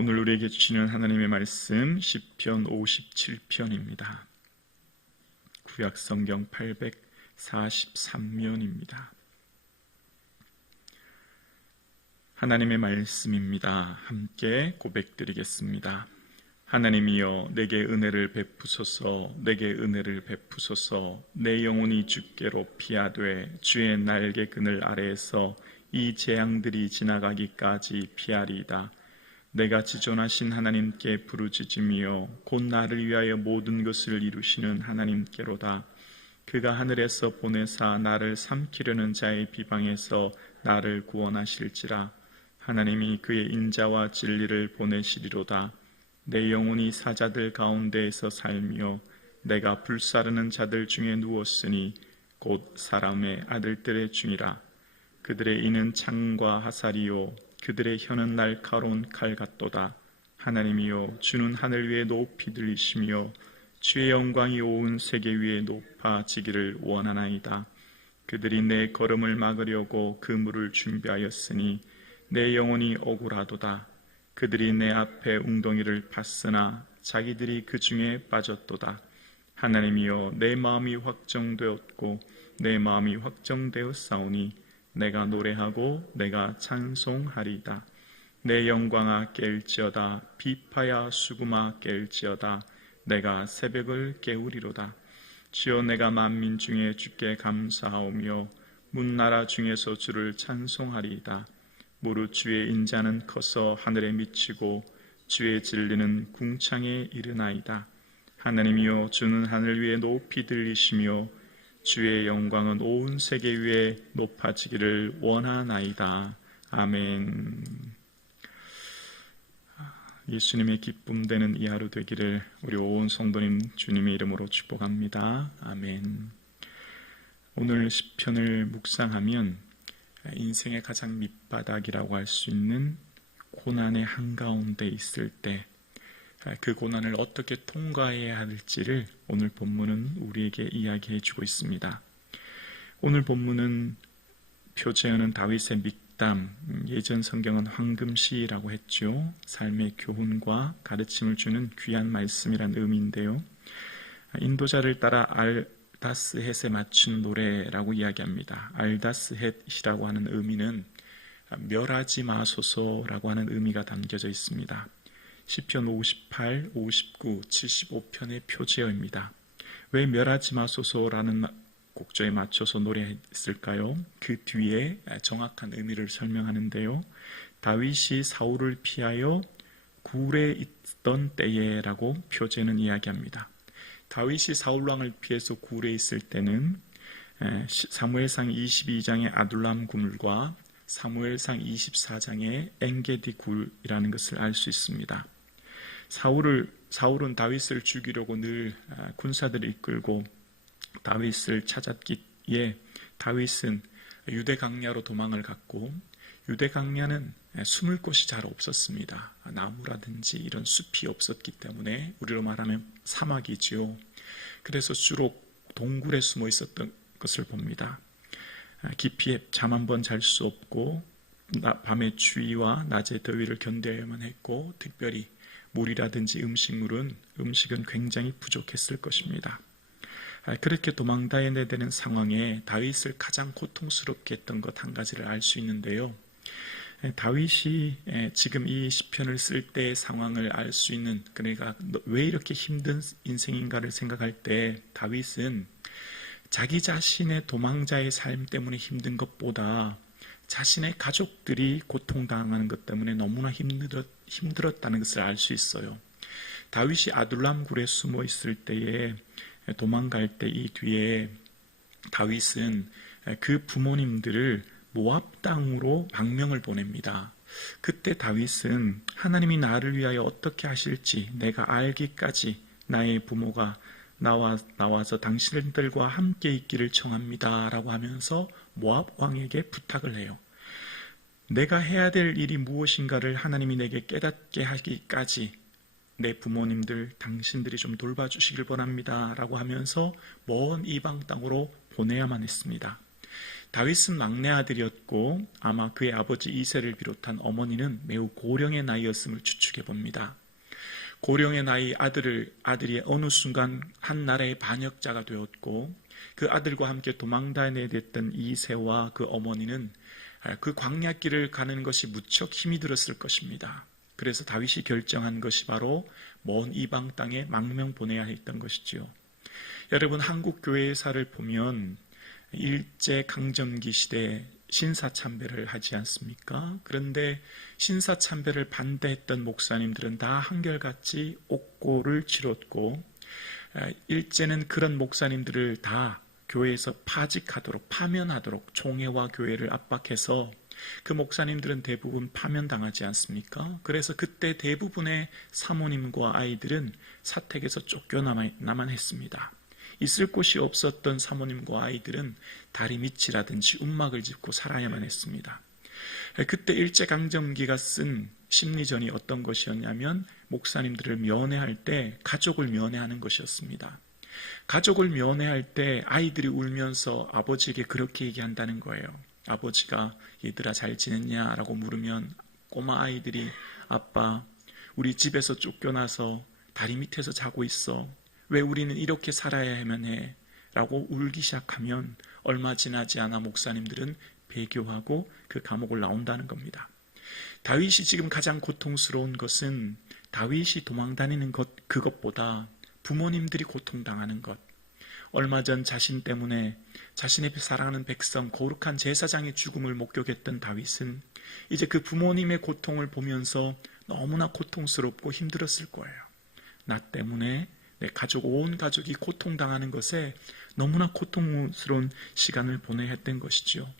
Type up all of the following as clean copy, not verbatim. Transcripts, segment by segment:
오늘 우리에게 주시는 하나님의 말씀 시편 57편입니다. 구약성경 843면입니다. 하나님의 말씀입니다. 함께 고백드리겠습니다. 하나님이여 내게 은혜를 베푸소서, 내게 은혜를 베푸소서. 내 영혼이 주께로 피하되 주의 날개 그늘 아래에서 이 재앙들이 지나가기까지 피하리이다. 내가 지존하신 하나님께 부르짖으며 곧 나를 위하여 모든 것을 이루시는 하나님께로다. 그가 하늘에서 보내사 나를 삼키려는 자의 비방에서 나를 구원하실지라. 하나님이 그의 인자와 진리를 보내시리로다. 내 영혼이 사자들 가운데에서 살며 내가 불사르는 자들 중에 누웠으니 곧 사람의 아들들의 중이라. 그들의 이는 창과 화살이요 그들의 혀는 날카로운 칼 같도다. 하나님이여 주는 하늘 위에 높이 들리시며 주의 영광이 온 세계 위에 높아지기를 원하나이다. 그들이 내 걸음을 막으려고 그물을 준비하였으니 내 영혼이 억울하도다. 그들이 내 앞에 웅덩이를 팠으나 자기들이 그 중에 빠졌도다. 하나님이여 내 마음이 확정되었고 내 마음이 확정되었사오니 내가 노래하고 내가 찬송하리이다. 내 영광아 깰지어다. 비파야 수금아 깰지어다. 내가 새벽을 깨우리로다. 주여 내가 만민 중에 주께 감사하오며 문나라 중에서 주를 찬송하리이다. 무릇 주의 인자는 커서 하늘에 미치고 주의 진리는 궁창에 이르나이다. 하나님이여 주는 하늘 위에 높이 들리시며 주의 영광은 온 세계 위에 높아지기를 원하나이다. 아멘. 예수님의 기쁨 되는 이 하루 되기를 우리 온 성도님 주님의 이름으로 축복합니다. 아멘. 오늘 시편을 묵상하면 인생의 가장 밑바닥이라고 할 수 있는 고난의 한가운데 있을 때 그 고난을 어떻게 통과해야 할지를 오늘 본문은 우리에게 이야기해 주고 있습니다. 오늘 본문은 표제어는 다윗의 믹담, 예전 성경은 황금시라고 했죠. 삶의 교훈과 가르침을 주는 귀한 말씀이란 의미인데요. 인도자를 따라 알다스헷에 맞춘 노래라고 이야기합니다. 알다스헷이라고 하는 의미는 멸하지 마소서라고 하는 의미가 담겨져 있습니다. 시편 58, 59, 75편의 표제어입니다. 왜 멸하지 마소서라는 곡조에 맞춰서 노래했을까요? 그 뒤에 정확한 의미를 설명하는데요. 다윗이 사울을 피하여 굴에 있던 때에라고 표제는 이야기합니다. 다윗이 사울왕을 피해서 굴에 있을 때는 사무엘상 22장의 아둘람 굴과 사무엘상 24장의 엔게디 굴이라는 것을 알 수 있습니다. 사울은 다윗을 죽이려고 늘 군사들을 이끌고 다윗을 찾았기에 다윗은 유대 강야로 도망을 갔고 유대 강야는 숨을 곳이 잘 없었습니다. 나무라든지 이런 숲이 없었기 때문에 우리로 말하면 사막이지요. 그래서 주로 동굴에 숨어 있었던 것을 봅니다. 깊이 잠 한 번 잘 수 없고 밤의 추위와 낮의 더위를 견뎌야만 했고 특별히 물이라든지 음식은 굉장히 부족했을 것입니다. 그렇게 도망다녀야 되는 상황에 다윗을 가장 고통스럽게 했던 것 한 가지를 알 수 있는데요. 다윗이 지금 이 시편을 쓸 때의 상황을 알 수 있는, 그러니까 왜 이렇게 힘든 인생인가를 생각할 때 다윗은 자기 자신의 도망자의 삶 때문에 힘든 것보다 자신의 가족들이 고통당하는 것 때문에 너무나 힘들었다는 것을 알 수 있어요. 다윗이 아둘람 굴에 숨어 있을 때에 도망갈 때 이 뒤에 다윗은 그 부모님들을 모압 땅으로 망명을 보냅니다. 그때 다윗은 하나님이 나를 위하여 어떻게 하실지 내가 알기까지 나의 부모가 나와서 당신들과 함께 있기를 청합니다 라고 하면서 모압 왕에게 부탁을 해요. 내가 해야 될 일이 무엇인가를 하나님이 내게 깨닫게 하기까지 내 부모님들 당신들이 좀 돌봐주시길 바랍니다 라고 하면서 먼 이방 땅으로 보내야만 했습니다. 다윗은 막내 아들이었고 아마 그의 아버지 이새를 비롯한 어머니는 매우 고령의 나이였음을 추측해 봅니다. 고령의 나이 아들이 어느 순간 한 나라의 반역자가 되었고 그 아들과 함께 도망다니던 이새와 그 어머니는 그 광야길을 가는 것이 무척 힘이 들었을 것입니다. 그래서 다윗이 결정한 것이 바로 먼 이방 땅에 망명 보내야 했던 것이지요. 여러분, 한국 교회사를 보면 일제강점기 시대에 신사참배를 하지 않습니까? 그런데 신사참배를 반대했던 목사님들은 다 한결같이 옥고를 치렀고, 일제는 그런 목사님들을 다 교회에서 파면하도록 총회와 교회를 압박해서 그 목사님들은 대부분 파면당하지 않습니까? 그래서 그때 대부분의 사모님과 아이들은 사택에서 쫓겨나만 했습니다. 있을 곳이 없었던 사모님과 아이들은 다리 밑이라든지 움막을 짚고 살아야만 했습니다. 그때 일제강점기가 쓴 심리전이 어떤 것이었냐면 목사님들을 면회할 때 가족을 면회하는 것이었습니다. 가족을 면회할 때 아이들이 울면서 아버지에게 그렇게 얘기한다는 거예요. 아버지가 얘들아 잘 지냈냐? 라고 물으면 꼬마 아이들이 아빠, 우리 집에서 쫓겨나서 다리 밑에서 자고 있어. 왜 우리는 이렇게 살아야만 해? 라고 울기 시작하면 얼마 지나지 않아 목사님들은 배교하고 그 감옥을 나온다는 겁니다. 다윗이 지금 가장 고통스러운 것은 다윗이 도망다니는 그것보다 부모님들이 고통당하는 것. 얼마 전 자신 때문에 자신의 사랑하는 백성 거룩한 제사장의 죽음을 목격했던 다윗은 이제 그 부모님의 고통을 보면서 너무나 고통스럽고 힘들었을 거예요. 나 때문에 내 온 가족이 고통당하는 것에 너무나 고통스러운 시간을 보내야 했던 것이죠.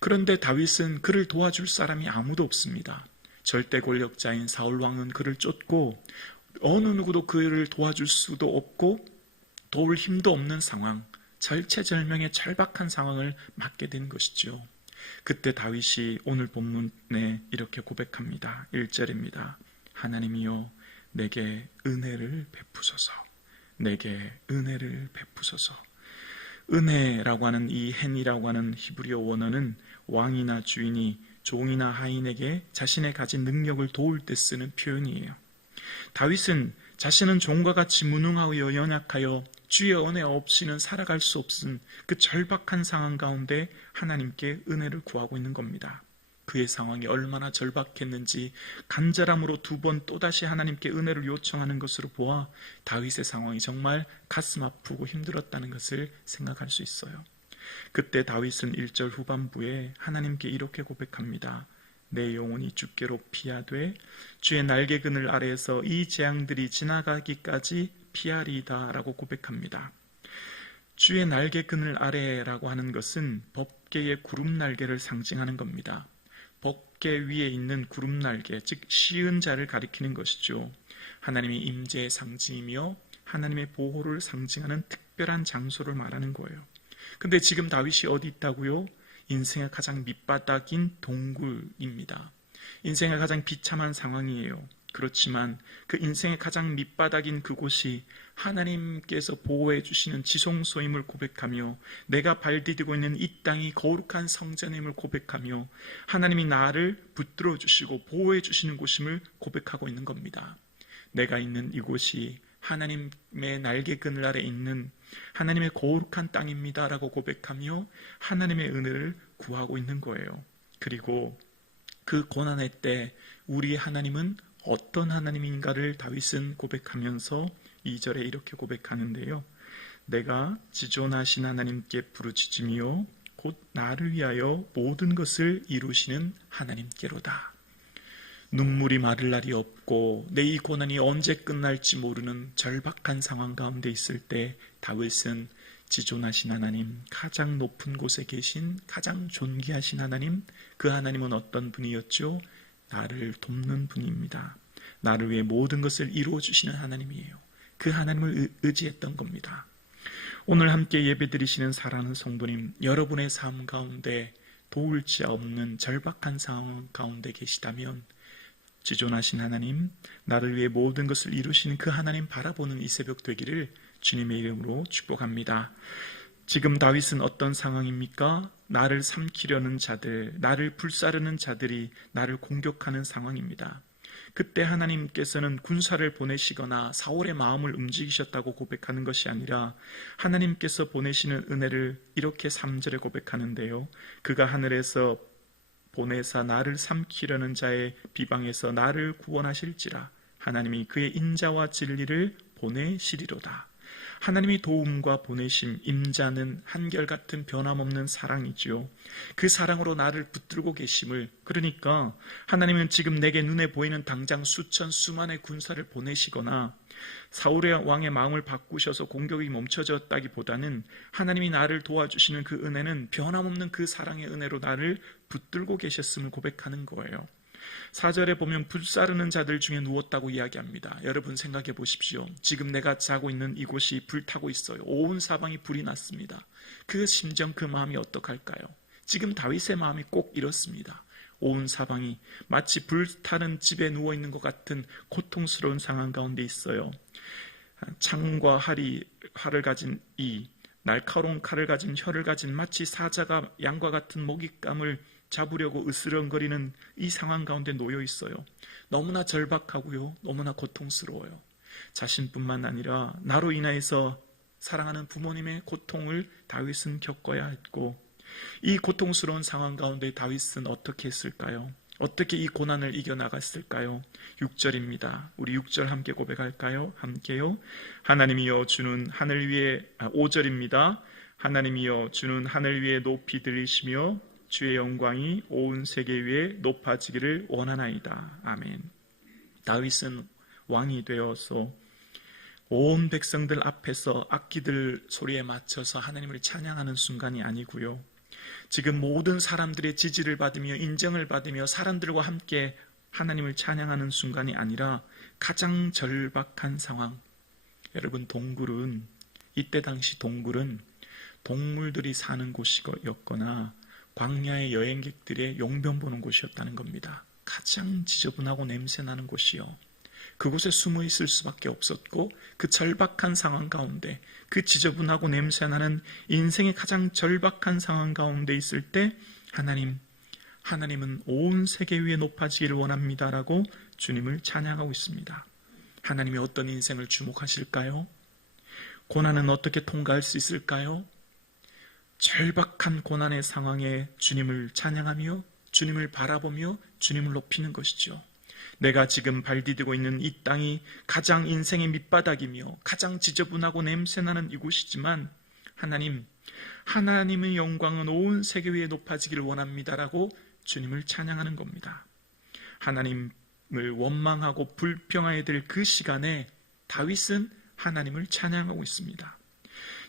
그런데 다윗은 그를 도와줄 사람이 아무도 없습니다. 절대 권력자인 사울 왕은 그를 쫓고 어느 누구도 그를 도와줄 수도 없고 도울 힘도 없는 상황, 절체절명의 절박한 상황을 맞게 된 것이죠. 그때 다윗이 오늘 본문에 이렇게 고백합니다. 1절입니다. 하나님이여 내게 은혜를 베푸소서. 내게 은혜를 베푸소서. 은혜라고 하는 이 헨이라고 하는 히브리어 원어는 왕이나 주인이 종이나 하인에게 자신의 가진 능력을 도울 때 쓰는 표현이에요. 다윗은 자신은 종과 같이 무능하여 연약하여 주의 은혜 없이는 살아갈 수 없은 그 절박한 상황 가운데 하나님께 은혜를 구하고 있는 겁니다. 그의 상황이 얼마나 절박했는지 간절함으로 2번 또다시 하나님께 은혜를 요청하는 것으로 보아 다윗의 상황이 정말 가슴 아프고 힘들었다는 것을 생각할 수 있어요. 그때 다윗은 1절 후반부에 하나님께 이렇게 고백합니다. 내 영혼이 주께로 피하되 주의 날개 그늘 아래에서 이 재앙들이 지나가기까지 피하리이다 라고 고백합니다. 주의 날개 그늘 아래라고 하는 것은 법궤의 구름 날개를 상징하는 겁니다. 법궤 위에 있는 구름 날개, 즉 시은 자를 가리키는 것이죠. 하나님의 임재의 상징이며 하나님의 보호를 상징하는 특별한 장소를 말하는 거예요. 근데 지금 다윗이 어디 있다고요? 인생의 가장 밑바닥인 동굴입니다. 인생의 가장 비참한 상황이에요. 그렇지만 그 인생의 가장 밑바닥인 그곳이 하나님께서 보호해 주시는 지성소임을 고백하며 내가 발디디고 있는 이 땅이 거룩한 성전임을 고백하며 하나님이 나를 붙들어 주시고 보호해 주시는 곳임을 고백하고 있는 겁니다. 내가 있는 이곳이 하나님의 날개 그늘 아래 있는 하나님의 거룩한 땅입니다 라고 고백하며 하나님의 은혜를 구하고 있는 거예요. 그리고 그 고난의 때 우리 하나님은 어떤 하나님인가를 다윗은 고백하면서 2절에 이렇게 고백하는데요. 내가 지존하신 하나님께 부르짖으며 곧 나를 위하여 모든 것을 이루시는 하나님께로다. 눈물이 마를 날이 없고 내 이 고난이 언제 끝날지 모르는 절박한 상황 가운데 있을 때 다윗은 지존하신 하나님, 가장 높은 곳에 계신 가장 존귀하신 하나님, 그 하나님은 어떤 분이었죠? 나를 돕는 분입니다. 나를 위해 모든 것을 이루어 주시는 하나님이에요. 그 하나님을 의지했던 겁니다. 오늘 함께 예배드리시는 사랑하는 성도님, 여러분의 삶 가운데 도울 자 없는 절박한 상황 가운데 계시다면 지존하신 하나님, 나를 위해 모든 것을 이루시는 그 하나님 바라보는 이 새벽 되기를 주님의 이름으로 축복합니다. 지금 다윗은 어떤 상황입니까? 나를 삼키려는 자들, 나를 불사르는 자들이 나를 공격하는 상황입니다. 그때 하나님께서는 군사를 보내시거나 사울의 마음을 움직이셨다고 고백하는 것이 아니라 하나님께서 보내시는 은혜를 이렇게 3절에 고백하는데요. 그가 하늘에서 보내사 나를 삼키려는 자의 비방에서 나를 구원하실지라. 하나님이 그의 인자와 진리를 보내시리로다. 하나님이 도움과 보내심, 임자는 한결같은 변함없는 사랑이지요. 그 사랑으로 나를 붙들고 계심을, 그러니까 하나님은 지금 내게 눈에 보이는 당장 수천 수만의 군사를 보내시거나 사울의 왕의 마음을 바꾸셔서 공격이 멈춰졌다기보다는 하나님이 나를 도와주시는 그 은혜는 변함없는 그 사랑의 은혜로 나를 붙들고 계셨음을 고백하는 거예요. 4절에 보면 불사르는 자들 중에 누웠다고 이야기합니다. 여러분 생각해 보십시오. 지금 내가 자고 있는 이곳이 불타고 있어요. 온 사방이 불이 났습니다. 그 심정, 그 마음이 어떡할까요? 지금 다윗의 마음이 꼭 이렇습니다. 온 사방이 마치 불타는 집에 누워있는 것 같은 고통스러운 상황 가운데 있어요. 창과 활을 가진 날카로운 칼을 가진 혀를 가진 마치 사자가 양과 같은 먹잇감을 잡으려고 으스렁거리는 이 상황 가운데 놓여 있어요. 너무나 절박하고요, 너무나 고통스러워요. 자신뿐만 아니라 나로 인하여서 사랑하는 부모님의 고통을 다윗은 겪어야 했고, 이 고통스러운 상황 가운데 다윗은 어떻게 했을까요? 어떻게 이 고난을 이겨나갔을까요? 6절입니다. 우리 6절 함께 고백할까요? 함께요. 하나님이여 주는 하늘 위에 5절입니다. 하나님이여 주는 하늘 위에 높이 들리시며 주의 영광이 온 세계 위에 높아지기를 원하나이다. 아멘. 다윗은 왕이 되어서 온 백성들 앞에서 악기들 소리에 맞춰서 하나님을 찬양하는 순간이 아니고요. 지금 모든 사람들의 지지를 받으며 인정을 받으며 사람들과 함께 하나님을 찬양하는 순간이 아니라 가장 절박한 상황. 여러분, 이때 당시 동굴은 동물들이 사는 곳이었거나 광야의 여행객들의 용변 보는 곳이었다는 겁니다. 가장 지저분하고 냄새나는 곳이요. 그곳에 숨어 있을 수밖에 없었고, 그 절박한 상황 가운데, 그 지저분하고 냄새나는 인생의 가장 절박한 상황 가운데 있을 때 하나님은 온 세계 위에 높아지기를 원합니다라고 주님을 찬양하고 있습니다. 하나님이 어떤 인생을 주목하실까요? 고난은 어떻게 통과할 수 있을까요? 절박한 고난의 상황에 주님을 찬양하며 주님을 바라보며 주님을 높이는 것이죠. 내가 지금 발디디고 있는 이 땅이 가장 인생의 밑바닥이며 가장 지저분하고 냄새나는 이곳이지만 하나님의 영광은 온 세계 위에 높아지기를 원합니다라고 주님을 찬양하는 겁니다. 하나님을 원망하고 불평하여야 될 그 시간에 다윗은 하나님을 찬양하고 있습니다.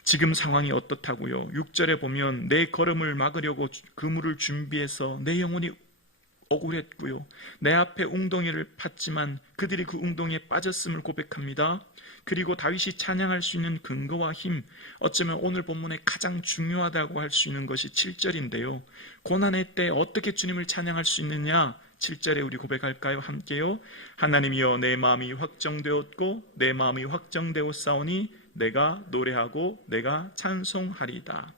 지금 상황이 어떻다고요? 6절에 보면 내 걸음을 막으려고 그물을 준비해서 내 영혼이 억울했고요. 내 앞에 웅덩이를 팠지만 그들이 그 웅덩이에 빠졌음을 고백합니다. 그리고 다윗이 찬양할 수 있는 근거와 힘, 어쩌면 오늘 본문에 가장 중요하다고 할 수 있는 것이 7절인데요. 고난의 때 어떻게 주님을 찬양할 수 있느냐? 7절에 우리 고백할까요? 함께요. 하나님이여 내 마음이 확정되었고 내 마음이 확정되었사오니 내가 노래하고 내가 찬송하리다.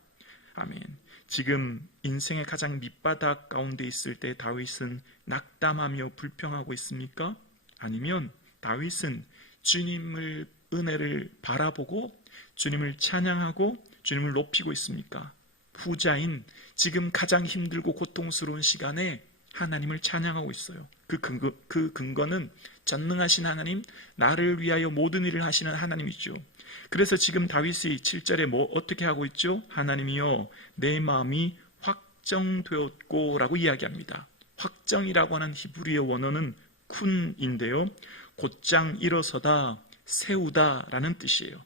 아멘. 지금 인생의 가장 밑바닥 가운데 있을 때 다윗은 낙담하며 불평하고 있습니까? 아니면 다윗은 주님을 은혜를 바라보고 주님을 찬양하고 주님을 높이고 있습니까? 후자인 지금 가장 힘들고 고통스러운 시간에 하나님을 찬양하고 있어요. 그 근거는 전능하신 하나님, 나를 위하여 모든 일을 하시는 하나님이죠. 그래서 지금 다윗이 7절에 어떻게 하고 있죠? 하나님이여 내 마음이 확정되었고 라고 이야기합니다. 확정이라고 하는 히브리의 원어는 쿤인데요. 곧장 일어서다, 세우다 라는 뜻이에요.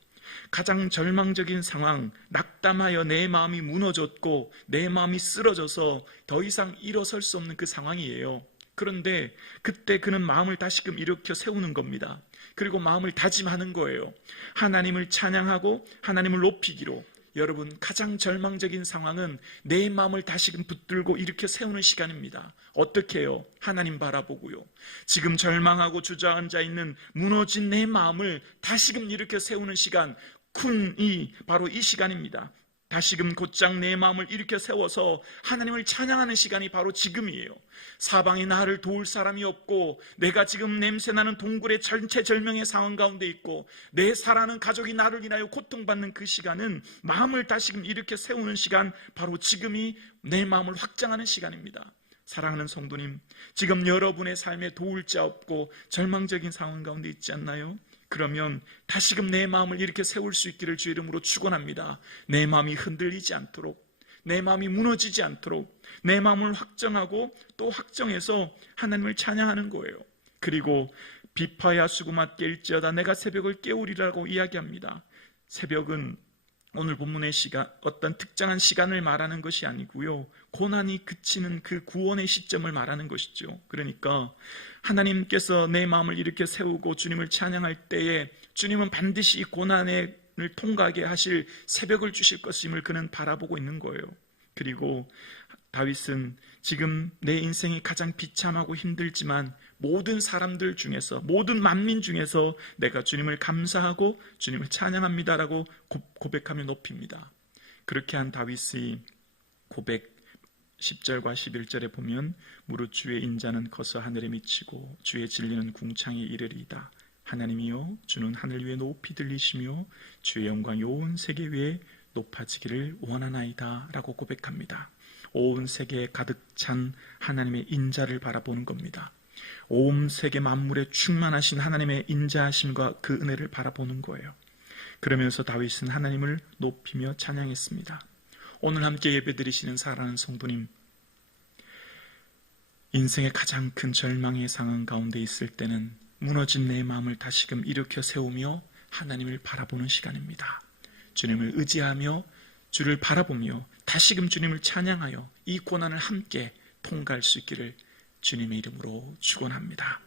가장 절망적인 상황, 낙담하여 내 마음이 무너졌고 내 마음이 쓰러져서 더 이상 일어설 수 없는 그 상황이에요. 그런데 그때 그는 마음을 다시금 일으켜 세우는 겁니다. 그리고 마음을 다짐하는 거예요. 하나님을 찬양하고 하나님을 높이기로. 여러분, 가장 절망적인 상황은 내 마음을 다시금 붙들고 일으켜 세우는 시간입니다. 어떻게 해요? 하나님 바라보고요. 지금 절망하고 주저앉아 있는 무너진 내 마음을 다시금 일으켜 세우는 시간, 쿤이 바로 이 시간입니다. 다시금 곧장 내 마음을 일으켜 세워서 하나님을 찬양하는 시간이 바로 지금이에요. 사방에 나를 도울 사람이 없고 내가 지금 냄새나는 동굴의 전체절명의 상황 가운데 있고 내 사랑하는 가족이 나를 인하여 고통받는 그 시간은 마음을 다시금 일으켜 세우는 시간, 바로 지금이 내 마음을 확장하는 시간입니다. 사랑하는 성도님, 지금 여러분의 삶에 도울 자 없고 절망적인 상황 가운데 있지 않나요? 그러면 다시금 내 마음을 이렇게 세울 수 있기를 주의 이름으로 축원합니다. 내 마음이 흔들리지 않도록, 내 마음이 무너지지 않도록 내 마음을 확정하고 또 확정해서 하나님을 찬양하는 거예요. 그리고 비파야 수구마 깰지어다 내가 새벽을 깨우리라고 이야기합니다. 새벽은 오늘 본문의 시간, 어떤 특정한 시간을 말하는 것이 아니고요, 고난이 그치는 그 구원의 시점을 말하는 것이죠. 그러니까 하나님께서 내 마음을 일으켜 세우고 주님을 찬양할 때에 주님은 반드시 이 고난을 통과하게 하실 새벽을 주실 것임을 그는 바라보고 있는 거예요. 그리고 다윗은 지금 내 인생이 가장 비참하고 힘들지만 모든 사람들 중에서, 모든 만민 중에서 내가 주님을 감사하고 주님을 찬양합니다라고 고백하며 높입니다. 그렇게 한 다윗의 고백 10절과 11절에 보면 무릇 주의 인자는 커서 하늘에 미치고 주의 진리는 궁창에 이르리이다. 하나님이여 주는 하늘 위에 높이 들리시며 주의 영광 온 세계 위에 높아지기를 원하나이다 라고 고백합니다. 온 세계에 가득 찬 하나님의 인자를 바라보는 겁니다. 온 세계 만물에 충만하신 하나님의 인자하심과 그 은혜를 바라보는 거예요. 그러면서 다윗은 하나님을 높이며 찬양했습니다. 오늘 함께 예배드리시는 사랑하는 성도님, 인생의 가장 큰 절망의 상황 가운데 있을 때는 무너진 내 마음을 다시금 일으켜 세우며 하나님을 바라보는 시간입니다. 주님을 의지하며 주를 바라보며 다시금 주님을 찬양하여 이 고난을 함께 통과할 수 있기를 주님의 이름으로 축원합니다.